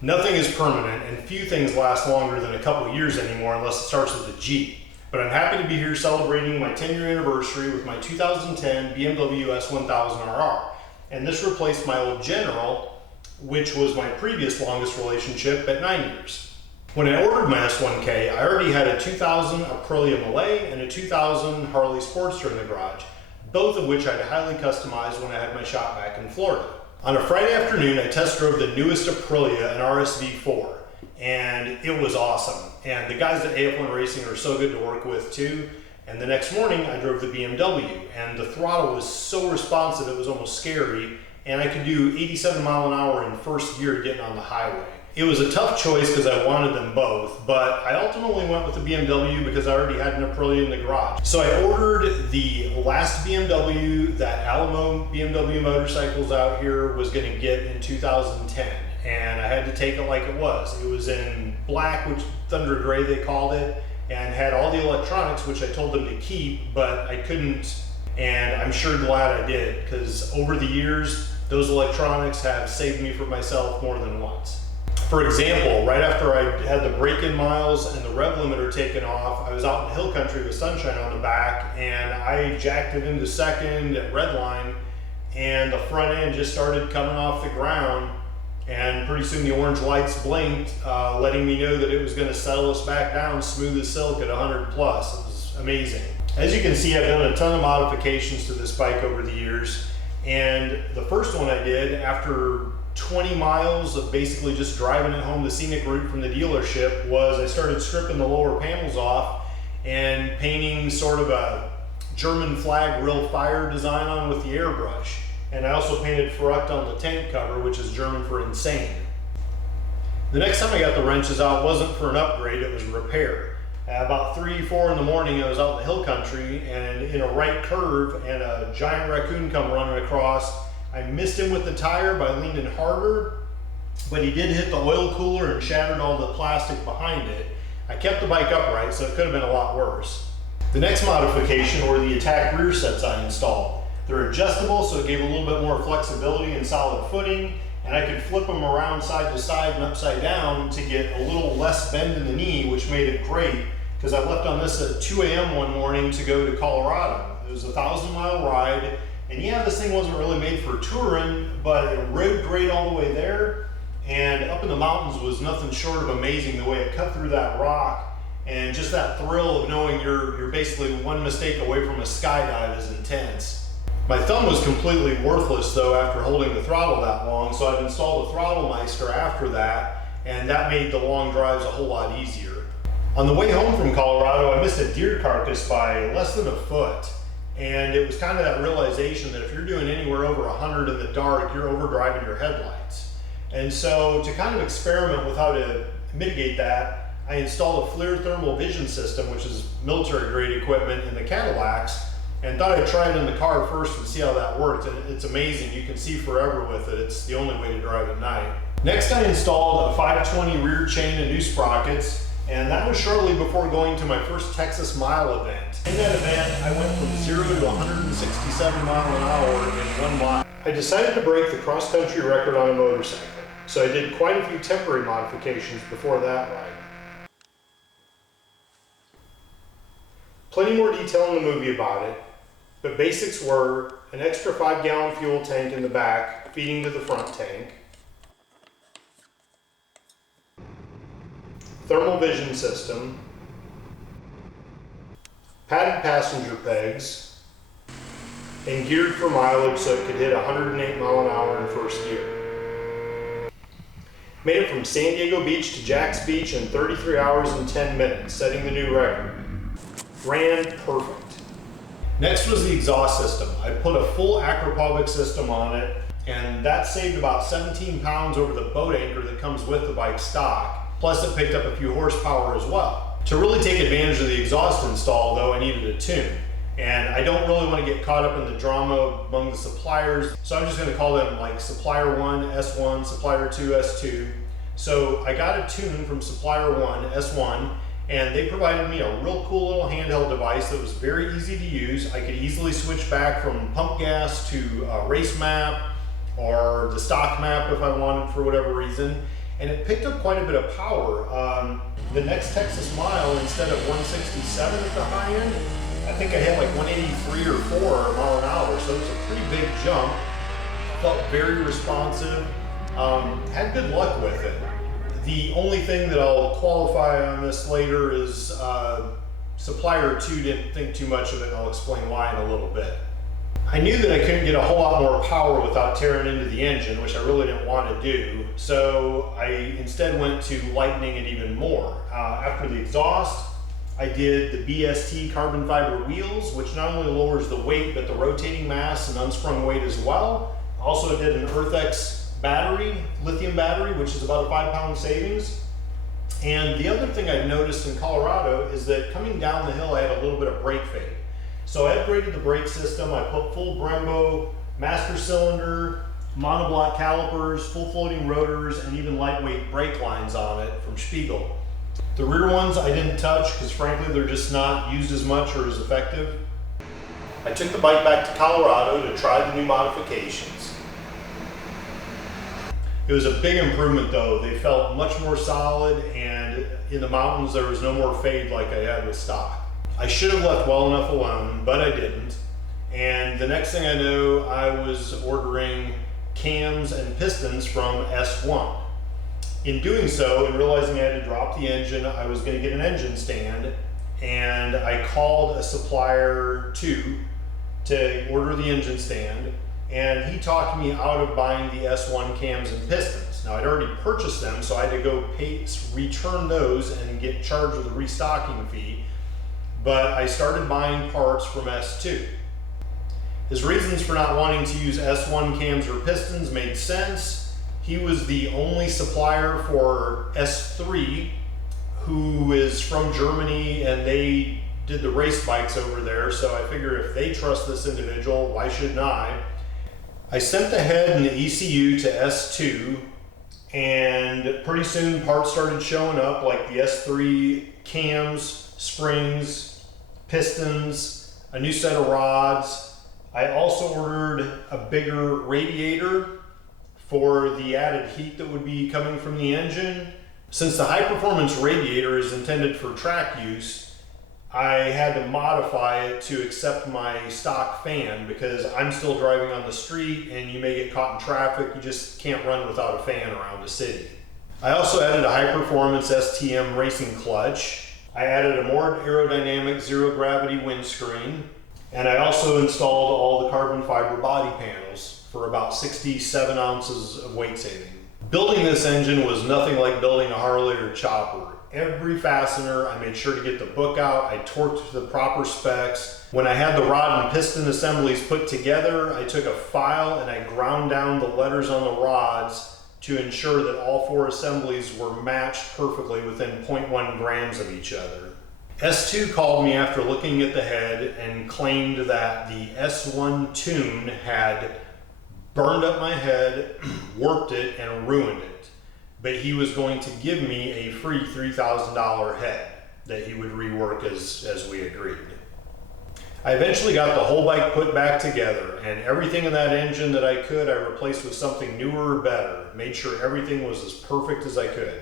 Nothing is permanent, and few things last longer than a couple years anymore unless it starts with a G. But I'm happy to be here celebrating my 10-year anniversary with my 2010 BMW S1000RR. And this replaced my old General, which was my previous longest relationship at 9 years. When I ordered my S1K, I already had a 2000 Aprilia Malay and a 2000 Harley Sportster in the garage, both of which I'd highly customized when I had my shop back in Florida. On a Friday afternoon, I test drove the newest Aprilia, an RSV4, and it was awesome. And the guys at AF1 Racing are so good to work with too. And the next morning, I drove the BMW, and the throttle was so responsive it was almost scary, and I could do 87 mile an hour in first gear getting on the highway. It was a tough choice because I wanted them both, but I ultimately went with the BMW because I already had an Aprilia in the garage. So I ordered the last BMW that Alamo BMW Motorcycles out here was going to get in 2010, and I had to take it like it was. It was in black, which Thunder Gray they called it, and had all the electronics, which I told them to keep, but I couldn't, and I'm sure glad I did, because over the years, those electronics have saved me from myself more than once. For example, right after I had the break-in miles and the rev limiter taken off, I was out in the hill country with sunshine on the back, and I jacked it into second at redline, and the front end just started coming off the ground, and pretty soon the orange lights blinked, letting me know that it was going to settle us back down smooth as silk at 100 plus. It was amazing. As you can see, I've done a ton of modifications to this bike over the years, and the first one I did after 20 miles of basically just driving it home the scenic route from the dealership was I started stripping the lower panels off and painting sort of a German flag real fire design on with the airbrush. And I also painted Verrückt on the tank cover, which is German for insane. The next time I got the wrenches out wasn't for an upgrade, it was repair. At about 3, 4 in the morning, I was out in the hill country and in a right curve, and a giant raccoon come running across. I missed him with the tire by leaning harder, but he did hit the oil cooler and shattered all the plastic behind it. I kept the bike upright, so it could have been a lot worse. The next modification were the attack rear sets I installed. They're adjustable, so it gave a little bit more flexibility and solid footing, and I could flip them around side to side and upside down to get a little less bend in the knee, which made it great, because I left on this at 2 a.m. one morning to go to Colorado. It was a 1,000-mile ride. And yeah, this thing wasn't really made for touring, but it rode great all the way there. And up in the mountains was nothing short of amazing the way it cut through that rock. And just that thrill of knowing you're basically one mistake away from a skydive is intense. My thumb was completely worthless though after holding the throttle that long, so I've installed a throttle meister after that, and that made the long drives a whole lot easier. On the way home from Colorado, I missed a deer carcass by less than a foot. And it was kind of that realization that if you're doing anywhere over 100 in the dark, you're overdriving your headlights. And so to kind of experiment with how to mitigate that, I installed a FLIR thermal vision system, which is military grade equipment in the Cadillacs, and thought I'd try it in the car first and see how that worked. And it's amazing, you can see forever with it. It's the only way to drive at night. Next, I installed a 520 rear chain and new sprockets, and that was shortly before going to my first Texas Mile event. In that event, I went from 0 to 167 miles an hour in 1 mile. I decided to break the cross-country record on a motorcycle, so I did quite a few temporary modifications before that ride. Plenty more detail in the movie about it, but basics were an extra 5-gallon fuel tank in the back feeding to the front tank, thermal vision system, padded passenger pegs, and geared for mileage so it could hit 108 mile an hour in first gear. Made it from San Diego Beach to Jax Beach in 33 hours and 10 minutes, setting the new record. Ran perfect. Next was the exhaust system. I put a full Akrapovic system on it, and that saved about 17 pounds over the boat anchor that comes with the bike stock. Plus it picked up a few horsepower as well. To really take advantage of the exhaust install though, I needed a tune. And I don't really want to get caught up in the drama among the suppliers, so I'm just going to call them like Supplier 1, S1, Supplier 2, S2. So I got a tune from Supplier 1, S1, and they provided me a real cool little handheld device that was very easy to use. I could easily switch back from pump gas to a race map or the stock map if I wanted for whatever reason. and it picked up quite a bit of power. The next Texas mile, instead of 167 at the high end, I think I hit like 183 or 4 mile an hour, so it was a pretty big jump. Felt very responsive, had good luck with it. The only thing that I'll qualify on this later is supplier 2 didn't think too much of it, and I'll explain why in a little bit. I knew that I couldn't get a whole lot more power without tearing into the engine, which I really didn't want to do, so I instead went to lightening it even more. After the exhaust, I did the BST carbon fiber wheels, which not only lowers the weight, but the rotating mass and unsprung weight as well. Also did an EarthX battery, lithium battery, which is about a 5-pound savings. And the other thing I've noticed in Colorado is that coming down the hill, I had a little bit of brake fade. So I upgraded the brake system. I put full Brembo, master cylinder, monoblock calipers, full floating rotors, and even lightweight brake lines on it from Spiegel. The rear ones I didn't touch because frankly they're just not used as much or as effective. I took the bike back to Colorado to try the new modifications. It was a big improvement though. They felt much more solid, and in the mountains there was no more fade like I had with stock. I should have left well enough alone, but I didn't. And the next thing I knew, I was ordering cams and pistons from S1. In doing so, and realizing I had to drop the engine, I was going to get an engine stand, and I called a supplier 2 to order the engine stand, and he talked me out of buying the S1 cams and pistons. Now I'd already purchased them, so I had to go return those and get charged with a restocking fee, but I started buying parts from S2. His reasons for not wanting to use S1 cams or pistons made sense. He was the only supplier for S3 who is from Germany, and they did the race bikes over there, so I figure if they trust this individual, why shouldn't I? I sent the head and the ECU to S2, and pretty soon parts started showing up, like the S3 cams, springs, pistons, a new set of rods. I also ordered a bigger radiator for the added heat that would be coming from the engine. Since the high performance radiator is intended for track use, I had to modify it to accept my stock fan because I'm still driving on the street and you may get caught in traffic. You just can't run without a fan around the city. I also added a high performance STM racing clutch. I added a more aerodynamic zero gravity windscreen, and I also installed all the carbon fiber body panels for about 67 ounces of weight saving. Building this engine was nothing like building a Harley or chopper. Every fastener, I made sure to get the book out. I torqued to the proper specs. When I had the rod and piston assemblies put together, I took a file and I ground down the letters on the rods to ensure that all 4 assemblies were matched perfectly within 0.1 grams of each other. S2 called me after looking at the head and claimed that the S1 tune had burned up my head, warped it, and ruined it. But he was going to give me a free $3,000 head that he would rework as we agreed. I eventually got the whole bike put back together, and everything in that engine that I could, I replaced with something newer or better. Made sure everything was as perfect as I could.